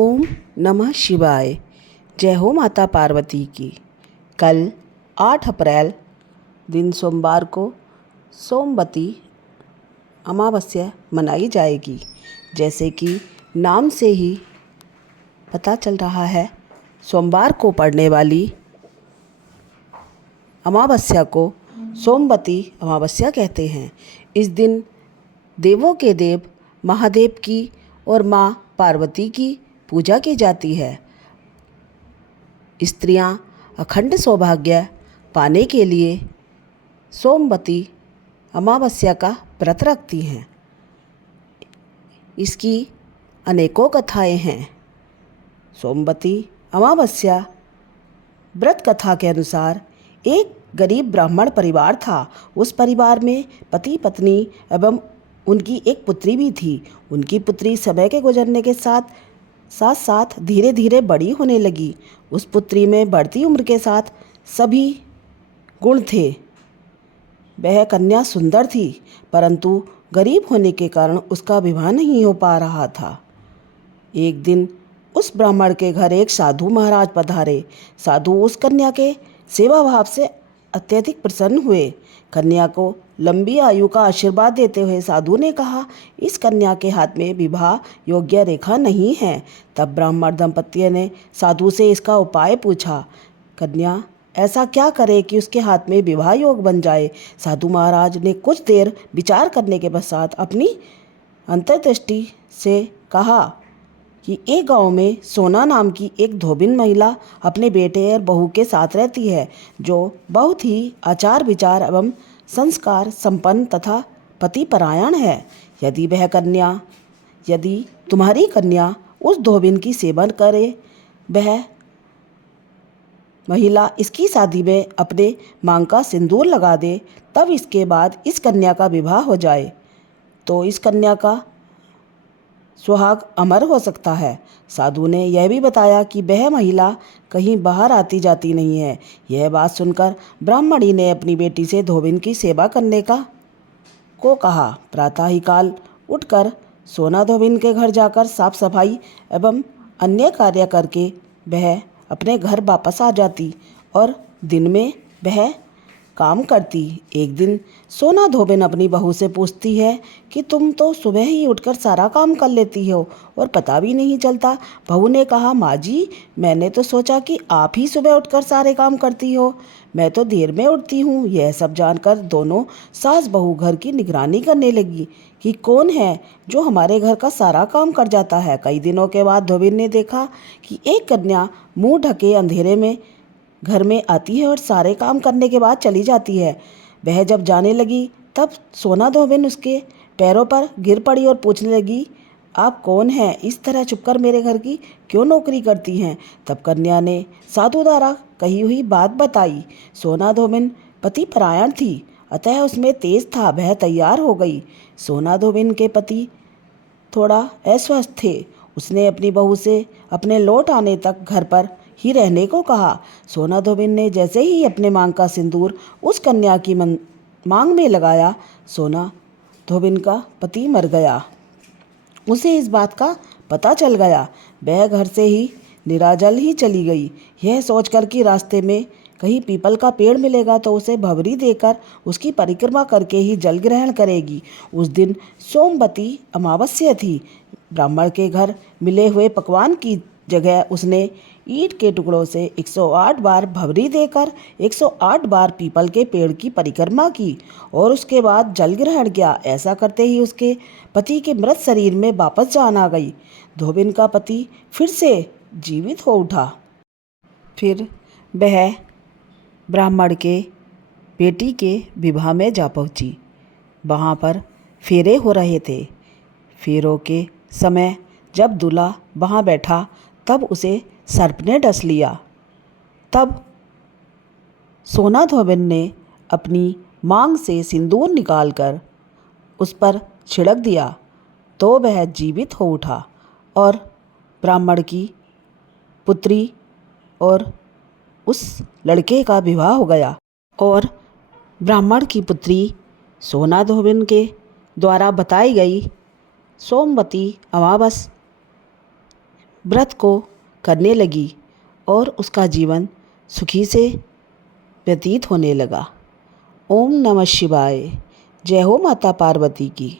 ओम नमः शिवाय। जय हो माता पार्वती की। कल 8 अप्रैल दिन सोमवार को सोमवती अमावस्या मनाई जाएगी। जैसे कि नाम से ही पता चल रहा है, सोमवार को पड़ने वाली अमावस्या को सोमवती अमावस्या कहते हैं। इस दिन देवों के देव महादेव की और माँ पार्वती की पूजा की जाती है। स्त्रियां अखंड सौभाग्य पाने के लिए सोमवती अमावस्या का व्रत रखती हैं। इसकी अनेकों कथाएं हैं। सोमवती अमावस्या व्रत कथा के अनुसार एक गरीब ब्राह्मण परिवार था। उस परिवार में पति पत्नी एवं उनकी एक पुत्री भी थी। उनकी पुत्री समय के गुजरने के साथ साथ धीरे धीरे बड़ी होने लगी। उस पुत्री में बढ़ती उम्र के साथ सभी गुण थे। वह कन्या सुंदर थी, परंतु गरीब होने के कारण उसका विवाह नहीं हो पा रहा था। एक दिन उस ब्राह्मण के घर एक साधु महाराज पधारे। साधु उस कन्या के सेवा भाव से अत्यधिक प्रसन्न हुए। कन्या को लंबी आयु का आशीर्वाद देते हुए साधु ने कहा, इस कन्या के हाथ में विवाह योग्य रेखा नहीं है। तब ब्राह्मण दंपति ने साधु से इसका उपाय पूछा। कन्या ऐसा क्या करे कि उसके हाथ में विवाह योग बन जाए। साधु महाराज ने कुछ देर विचार करने के पश्चात अपनी अंतर्दृष्टि से कहा कि एक गांव में सोना नाम की एक धोबिन महिला अपने बेटे और बहू के साथ रहती है, जो बहुत ही आचार विचार एवं संस्कार संपन्न तथा पतिपरायण है। यदि तुम्हारी कन्या उस धोबिन की सेवा करे, वह महिला इसकी शादी में अपने मांग का सिंदूर लगा दे, तब इसके बाद इस कन्या का विवाह हो जाए तो इस कन्या का सुहाग अमर हो सकता है। साधु ने यह भी बताया कि वह महिला कहीं बाहर आती जाती नहीं है। यह बात सुनकर ब्राह्मणी ने अपनी बेटी से धोबिन की सेवा करने को कहा। प्रातः ही काल उठकर सोना धोबिन के घर जाकर साफ सफाई एवं अन्य कार्य करके वह अपने घर वापस आ जाती और दिन में वह काम करती। एक दिन सोना धोबिन अपनी बहू से पूछती है कि तुम तो सुबह ही उठकर सारा काम कर लेती हो और पता भी नहीं चलता। बहू ने कहा, माँ जी, मैंने तो सोचा कि आप ही सुबह उठकर सारे काम करती हो, मैं तो देर में उठती हूँ। यह सब जानकर दोनों सास बहू घर की निगरानी करने लगी कि कौन है जो हमारे घर का सारा काम कर जाता है। कई दिनों के बाद धोबिन ने देखा कि एक कन्या मुंह ढके अंधेरे में घर में आती है और सारे काम करने के बाद चली जाती है। वह जब जाने लगी तब सोना धोबिन उसके पैरों पर गिर पड़ी और पूछने लगी, आप कौन हैं? इस तरह छुपकर मेरे घर की क्यों नौकरी करती हैं? तब कन्या ने साधु द्वारा कही हुई बात बताई। सोना धोबिन पति परायण थी, अतः उसमें तेज था। वह तैयार हो गई। सोना धोबिन के पति थोड़ा अस्वस्थ थे। उसने अपनी बहू से अपने लौट आने तक घर पर ही रहने को कहा। सोना धोबिन ने जैसे ही अपने मांग का सिंदूर उस कन्या की मांग में लगाया, सोना धोबिन का पति मर गया। उसे इस बात का पता चल गया। वह घर से ही निराजल ही चली गई, यह सोचकर कि रास्ते में कहीं पीपल का पेड़ मिलेगा तो उसे भंवरी देकर उसकी परिक्रमा करके ही जल ग्रहण करेगी। उस दिन सोमवती अमावस्या थी। ब्राह्मण के घर मिले हुए पकवान की जगह उसने ईंट के टुकड़ों से 108 बार भंवरी देकर 108 बार पीपल के पेड़ की परिक्रमा की और उसके बाद जल ग्रहण किया। ऐसा करते ही उसके पति के मृत शरीर में वापस जान आ गई। धोबिन का पति फिर से जीवित हो उठा। फिर वह ब्राह्मण के बेटी के विवाह में जा पहुंची। वहाँ पर फेरे हो रहे थे। फेरों के समय जब दूल्हा वहाँ बैठा तब उसे सर्प ने डस लिया। तब सोना धोबिन ने अपनी मांग से सिंदूर निकालकर उस पर छिड़क दिया तो वह जीवित हो उठा और ब्राह्मण की पुत्री और उस लड़के का विवाह हो गया। और ब्राह्मण की पुत्री सोना धोबिन के द्वारा बताई गई सोमवती अमावस व्रत को करने लगी और उसका जीवन सुखी से व्यतीत होने लगा। ओम नमः शिवाय। जय हो माता पार्वती की।